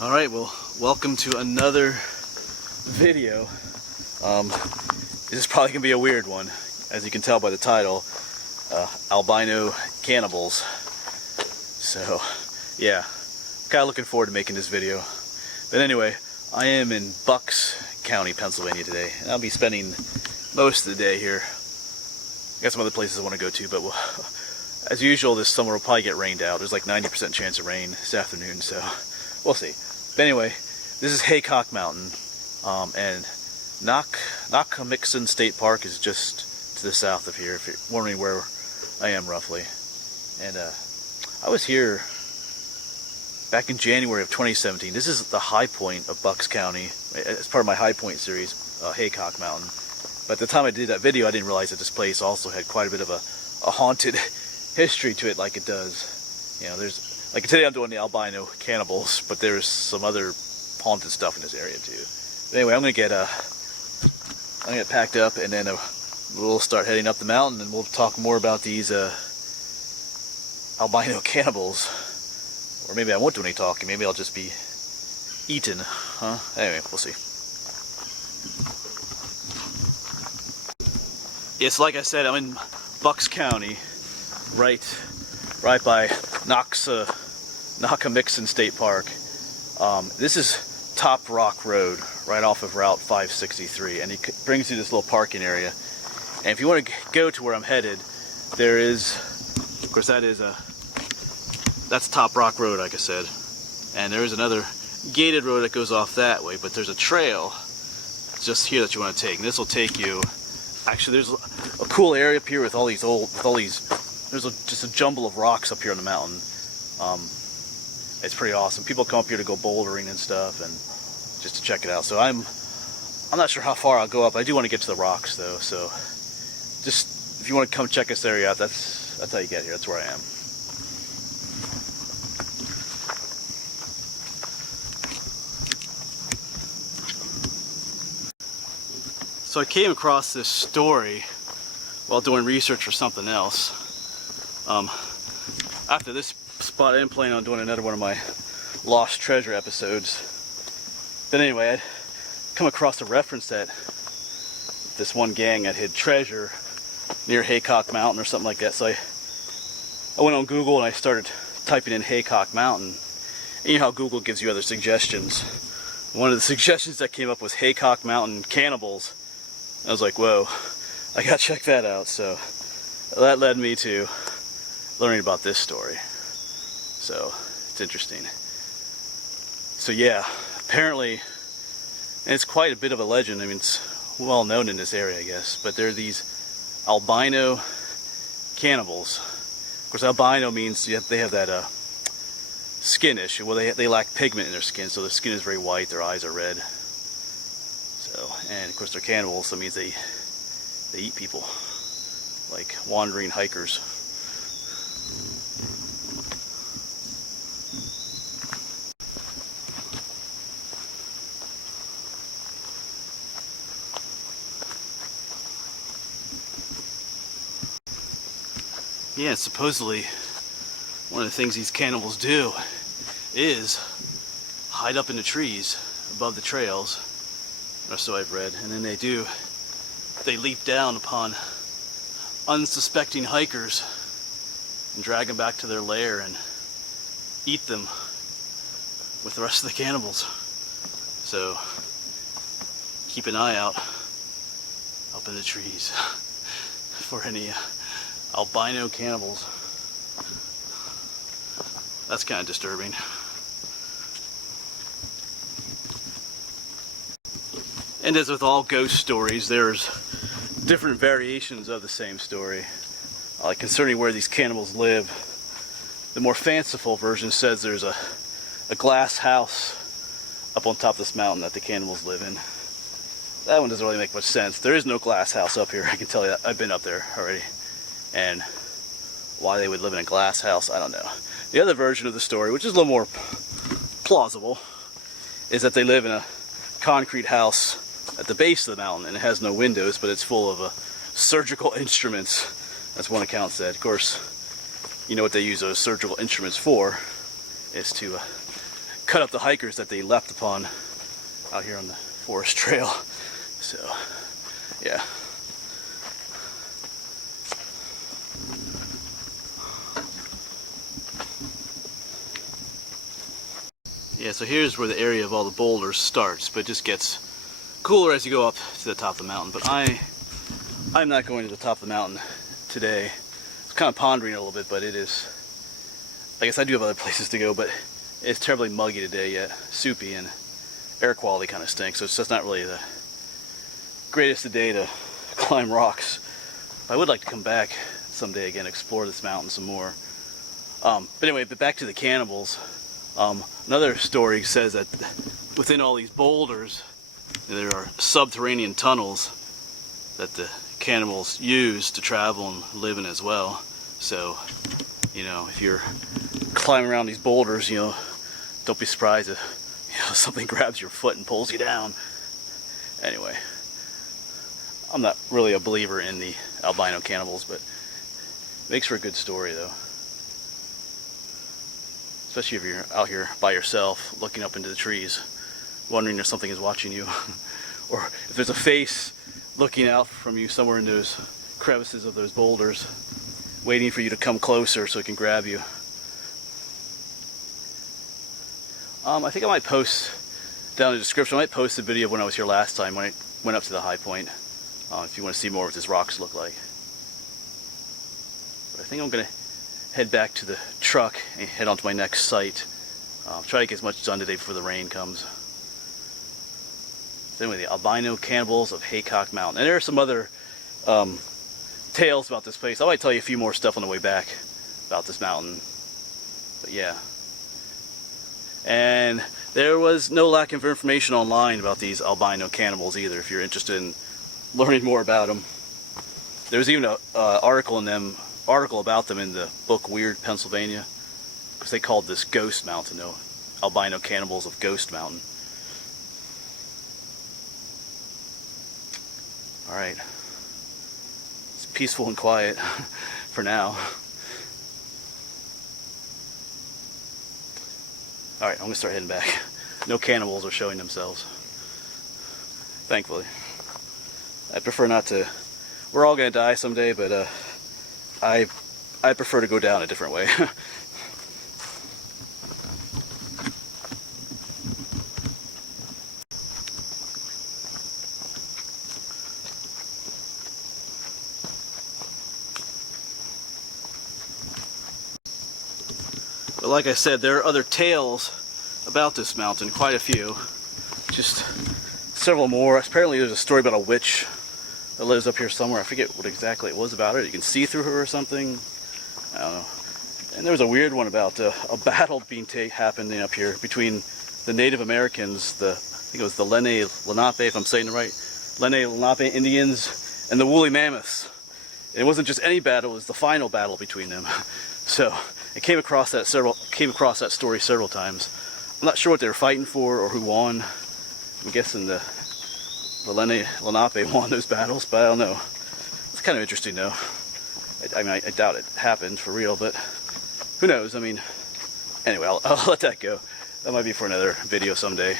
Alright, well, welcome to another video. This is probably going to be a weird one, as you can tell by the title, Albino Cannibals. So, yeah, kind of looking forward to making this video. But anyway, I am in Bucks County, Pennsylvania today, and I'll be spending most of the day here. I got some other places I want to go to, but as usual, this summer will probably get rained out. There's like 90% chance of rain this afternoon, so we'll see. But anyway, this is Haycock Mountain, and Knockmixon State Park is just to the south of here, if you're wondering where I am roughly. And I was here back in January of 2017. This is the high point of Bucks County. It's part of my High Point series, Haycock Mountain. But at the time I did that video, I didn't realize that this place also had quite a bit of a haunted history to it, like it does. You know, there's, like today I'm doing the albino cannibals, but there's some other haunted stuff in this area too. But anyway, I'm gonna get packed up, and then we'll start heading up the mountain, and we'll talk more about these albino cannibals. Or maybe I won't do any talking. Maybe I'll just be eaten, huh? Anyway, we'll see. Yes, like I said, I'm in Bucks County, right by Knockmixon State Park. This is Top Rock Road, right off of Route 563, and it brings you this little parking area. And if you want to go to where I'm headed, there is, of course, that's Top Rock Road, like I said, and there is another gated road that goes off that way. But there's a trail just here that you want to take, and this will take you. Actually, there's a cool area up here with all these there's just a jumble of rocks up here on the mountain. It's pretty awesome. People come up here to go bouldering and stuff, and just to check it out. So I'm not sure how far I'll go up. I do want to get to the rocks though. So just if you want to come check this area out, that's how you get here. That's where I am. So I came across this story while doing research for something else. After this spot, I didn't plan on doing another one of my lost treasure episodes. But anyway, I'd come across a reference that this one gang had hid treasure near Haycock Mountain or something like that. So I went on Google and I started typing in Haycock Mountain. And you know how Google gives you other suggestions. One of the suggestions that came up was Haycock Mountain Cannibals. I was like, whoa, I gotta check that out. So that led me to learning about this story. So it's interesting. So yeah, apparently, and it's quite a bit of a legend. I mean, it's well known in this area, I guess. But there are these albino cannibals. Of course, albino means they have that skin issue. Well, they lack pigment in their skin, so their skin is very white. Their eyes are red. So, and of course they're cannibals, so it means they eat people, like wandering hikers. Yeah, supposedly one of the things these cannibals do is hide up in the trees above the trails, or so I've read, and then they leap down upon unsuspecting hikers and drag them back to their lair and eat them with the rest of the cannibals. So keep an eye out up in the trees for any albino cannibals. That's kind of disturbing. And as with all ghost stories, there's different variations of the same story. Concerning where these cannibals live, the more fanciful version says there's a glass house up on top of this mountain that the cannibals live in. That one doesn't really make much sense. There is no glass house up here, I can tell you that. I've been up there already. And why they would live in a glass house, I don't know. The other version of the story, which is a little more plausible, is that they live in a concrete house at the base of the mountain, and it has no windows, but it's full of surgical instruments. That's one account said. Of course, you know what they use those surgical instruments for, is to cut up the hikers that they left upon out here on the forest trail. So, yeah. Yeah, so here's where the area of all the boulders starts, but it just gets cooler as you go up to the top of the mountain. But I'm not going to the top of the mountain today. I was kind of pondering it a little bit, but it is, I guess I do have other places to go, but it's terribly muggy today yet, soupy, and air quality kind of stinks, so it's just not really the greatest of day to climb rocks. But I would like to come back someday again, explore this mountain some more. But anyway, back to the cannibals. Another story says that within all these boulders, there are subterranean tunnels that the cannibals use to travel and live in as well. So, you know, if you're climbing around these boulders, you know, don't be surprised if, you know, something grabs your foot and pulls you down. Anyway, I'm not really a believer in the albino cannibals, but it makes for a good story though. Especially if you're out here by yourself, looking up into the trees, wondering if something is watching you. Or if there's a face looking out from you somewhere in those crevices of those boulders, waiting for you to come closer so it can grab you. I think I might post down in the description, I might post a video of when I was here last time, when I went up to the high point, if you want to see more of what these rocks look like. But I think I'm going to head back to the truck and head on to my next site. Try to get as much done today before the rain comes. So anyway, the Albino Cannibals of Haycock Mountain. And there are some other tales about this place. I might tell you a few more stuff on the way back about this mountain. But yeah. And there was no lack of information online about these albino cannibals either, if you're interested in learning more about them. There's even an article about them in the book Weird Pennsylvania, because they called this Ghost Mountain, though. Albino Cannibals of Ghost Mountain. Alright. It's peaceful and quiet for now. Alright, I'm going to start heading back. No cannibals are showing themselves. Thankfully. I prefer not to. We're all going to die someday, but I prefer to go down a different way. But like I said, there are other tales about this mountain, quite a few. Just several more. Apparently there's a story about a witch that lives up here somewhere. I forget what exactly it was about her. You can see through her or something. I don't know. And there was a weird one about a battle being happening up here between the Native Americans, I think it was the Lenape, if I'm saying it right, Lenape Indians, and the woolly mammoths. And it wasn't just any battle; it was the final battle between them. So I came across that story several times. I'm not sure what they were fighting for or who won. I'm guessing the Lenape won those battles, but I don't know. It's kind of interesting though. I mean, I doubt it happened for real, but who knows? I mean, anyway, I'll let that go. That might be for another video someday.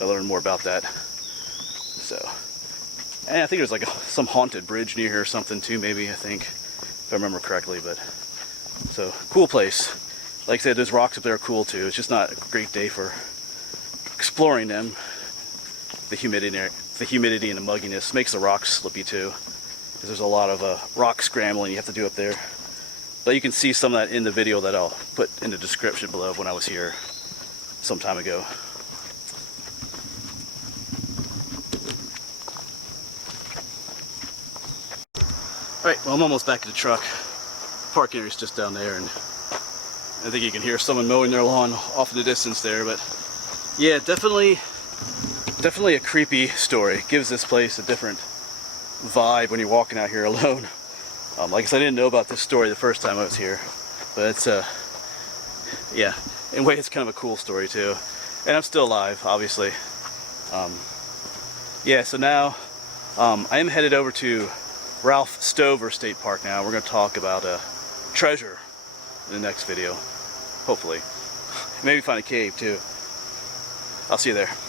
I'll learn more about that. So, and I think there's like some haunted bridge near here or something too, maybe, I think, if I remember correctly. But so, cool place. Like I said, those rocks up there are cool too. It's just not a great day for exploring them. The humidity and the mugginess makes the rocks slippy too, because there's a lot of rock scrambling you have to do up there. But you can see some of that in the video that I'll put in the description below when I was here some time ago. Alright, well, I'm almost back at the truck. Parking area's just down there, and I think you can hear someone mowing their lawn off in the distance there. But yeah, definitely a creepy story. It gives this place a different vibe when you're walking out here alone. Like I said, I didn't know about this story the first time I was here, but it's yeah, in a way it's kind of a cool story too. And I'm still alive, obviously. Yeah, so now I am headed over to Ralph Stover State Park now. We're going to talk about treasure in the next video, hopefully. Maybe find a cave too. I'll see you there.